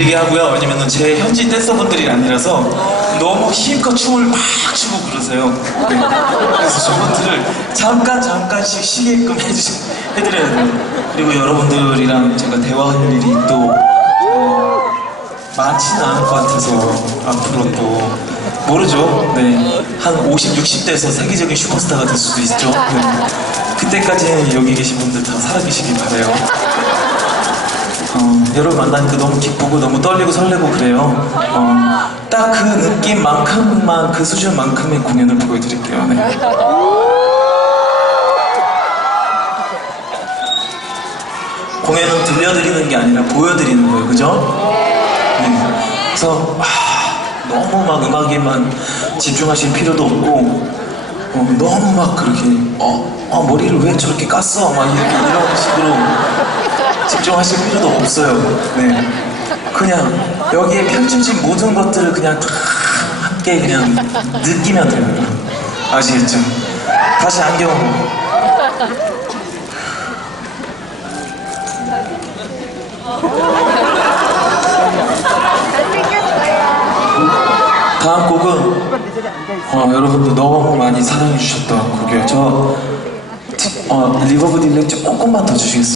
얘기 하고요. 왜냐면은 제 현지 댄서분들이 아니라서 너무 힘껏 춤을 막 추고 그러세요. 네. 그래서 저분들을 잠깐 잠깐씩 쉬게끔 해주시, 해드려야 돼요. 그리고 여러분들이랑 제가 대화할 일이 또 어, 많지는 않을 것 같아서 앞으로 또 모르죠. 네. 한 50, 60대에서 세계적인 슈퍼스타가 될 수도 있죠. 네. 그때까지는 여기 계신 분들 다 살아계시길 바래요. 어, 여러분 만나니까 너무 기쁘고 너무 떨리고 설레고 그래요. 어, 딱 그 느낌만큼만 그 수준만큼의 공연을 보여드릴게요. 네. 공연은 들려드리는 게 아니라 보여드리는 거예요, 그죠? 네. 그래서 아, 너무 막 음악에만 집중하실 필요도 없고 어, 너무 막 그렇게 어, 어, 머리를 왜 저렇게 깠어? 막 이렇게 이런 식으로 집중하실 필요도 없어요. 네. 그냥 여기에 펼쳐진 모든 것들을 그냥 다 함께 그냥 느끼면 돼요. 아시겠죠? 다시 안경. 다음 곡은 어, 여러분들 너무 많이 사랑해 주셨던 곡이에요. 저 어, 리버브 딜레이 조금만 더 주시겠어요?